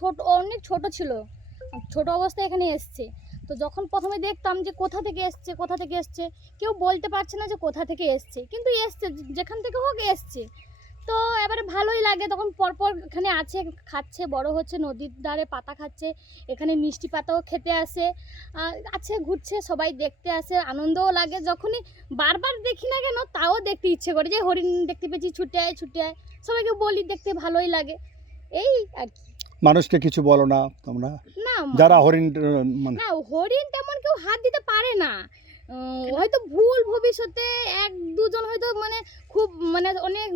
ছোট অনেক ছোট ছিল। ছোট অবস্থায় এখানে এসছে। তো যখন প্রথমে দেখতাম যে কোথা থেকে এসছে, কোথা থেকে এসছে, কেউ বলতে পারছে না যে কোথা থেকে এসছে। কিন্তু এসছে যেখান থেকে হোক এসছে। তো এবারে ভালোই লাগে, তখন পরপর এখানে আছে, খাচ্ছে, বড় হচ্ছে, নদীর ধারে পাতা খাচ্ছে, এখানে মিষ্টি পাতাও খেতে আসে আছে, ঘুরছে, সবাই দেখতে আসে, আনন্দও লাগে। যখনই বারবার দেখি না কেন, তাও দেখতে ইচ্ছে করে যে, হরিণ দেখতে পেয়েছি, ছুটে আয় ছুটে আয়, সবাইকে বলি, দেখতে ভালোই লাগে। এই আর কি। মানুষকে কিছু বলো না তোমরা। যারা হরিণ মানে না হরিণ তেমন কেউ হাত দিতে পারে না। হয়তো ভুল ভবিষ্যতে এক দুজন হয়তো মানে খুব মানে অনেক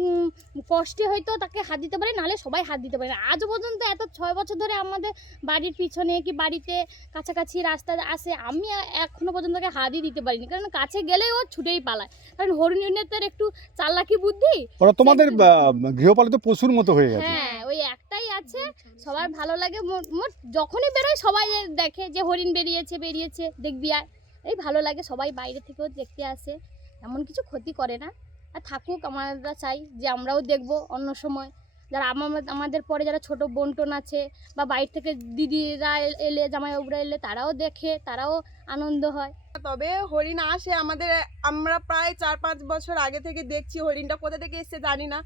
কষ্টে হয়তো তাকে হাত দিতে পারে নাহলে সবাই হাত দিতে পারে না। আজ পর্যন্ত এত ছয় বছর ধরে আমাদের বাড়ির পিছনে কি বাড়িতে কাছাকাছি রাস্তা আসে আমি এখনও পর্যন্ত তাকে হাতই দিতে পারিনি। কারণ কাছে গেলে ও ছুটেই পালায়। কারণ হরিণের তার একটু চালাকি বুদ্ধি ওরা তোমাদের। গৃহপালিত পশুর মতো হয়ে গেছে। হ্যাঁ ওই একটাই আছে, সবার ভালো লাগে যখনই বেরোয় সবাই দেখে যে হরিণ বেরিয়েছে বেরিয়েছে, দেখবি আর। এই ভালো লাগে, সবাই বাইরে থেকেও দেখতে আসে, এমন কিছু ক্ষতি করে না। আর থাকুক, আমরা চাই যে আমরাও দেখব অন্য সময়। যারা আমা- আমাদের পরে যারা ছোট বন্টন আছে বা বাইরে থেকে দিদিরা এলে, জামাইবাবুরা এলে তারাও দেখে, তারাও আনন্দ হয়। তবে হরিণ আসে আমাদের, আমরা প্রায় চার পাঁচ বছর আগে থেকে দেখছি হরিণটা কোথা থেকে এসছে জানি না।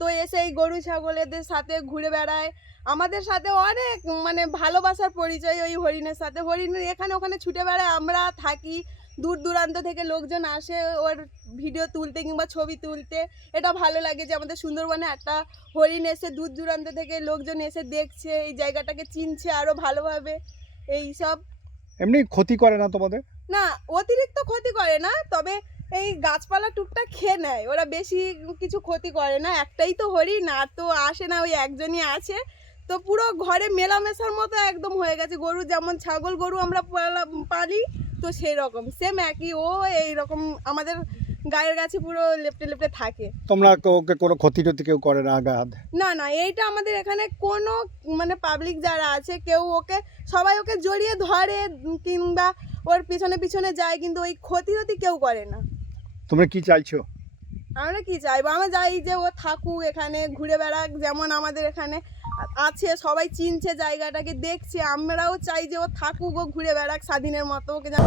তো এসে এই গরু ছাগলেদের সাথে ঘুরে বেড়ায়। আমাদের সাথে অনেক মানে ভালোবাসার পরিচয় ওই হরিণের সাথে। হরিণ এখানে ওখানে ছুটে বেড়ায় আমরা থাকি। দূর দূরান্ত থেকে লোকজন আসে ওর ভিডিও তুলতে কিংবা ছবি তুলতে। এটা ভালো লাগে যে আমাদের সুন্দরবনে একটা হরিণ এসে দূর দূরান্ত থেকে লোকজন এসে দেখছে এই জায়গাটাকে চিনছে আরও ভালোভাবে। এই সব এমনি ক্ষতি করে না তোমাদের? না অতিরিক্ত ক্ষতি করে না তবে এই গাছপালা টুকটাক খেয়ে নেয়। ওরা বেশি কিছু ক্ষতি করে না। একটাই তো হরিণ আর তো আসে না ওই একজনই আছে। তো পুরো ঘরে মেলামেশার মতো একদম হয়ে গেছে। গরু যেমন ছাগল গরু আমরা পালি তো সেই রকম সেম একই। ও এই রকম আমাদের গায়ের কাছে পুরো লেপটে লেপটে থাকে। তোমরা ওকে কোনো ক্ষতি টতি কেউ করে না আঘাত? না না এইটা আমাদের এখানে কোনো মানে পাবলিক যারা আছে কেউ ওকে সবাই ওকে জড়িয়ে ধরে কিংবা ওর পিছনে পিছনে যায় কিন্তু ওই ক্ষতি ক্ষতি কেউ করে না। তোমরা কি চাইছো? আমরা কি চাইব? আমরা চাই যে ও থাকুক এখানে, ঘুরে বেড়াক যেমন আমাদের এখানে আছে, সবাই চিনছে জায়গাটাকে, দেখছে। আমরাও চাই যে ও থাকুক, ও ঘুরে বেড়াক স্বাধীনের মতো, ওকে যেন